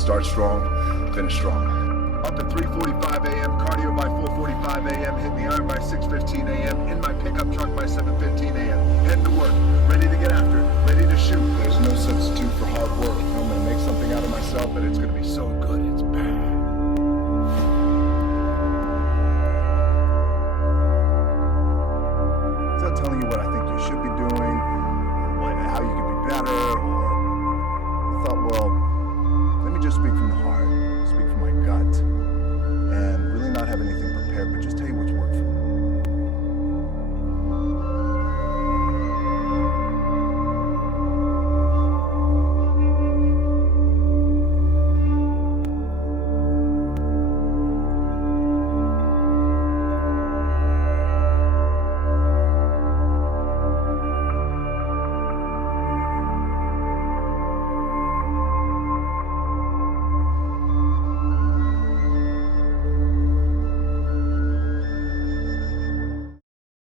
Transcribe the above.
Start strong, finish strong. Up at 3:45 a.m., cardio by 4:45 a.m., hitting the iron by 6:15 a.m., in my pickup truck by 7:15 a.m., heading to work, ready to get after it, ready to shoot. There's no substitute for hard work. I'm gonna make something out of myself, and it's gonna be so good.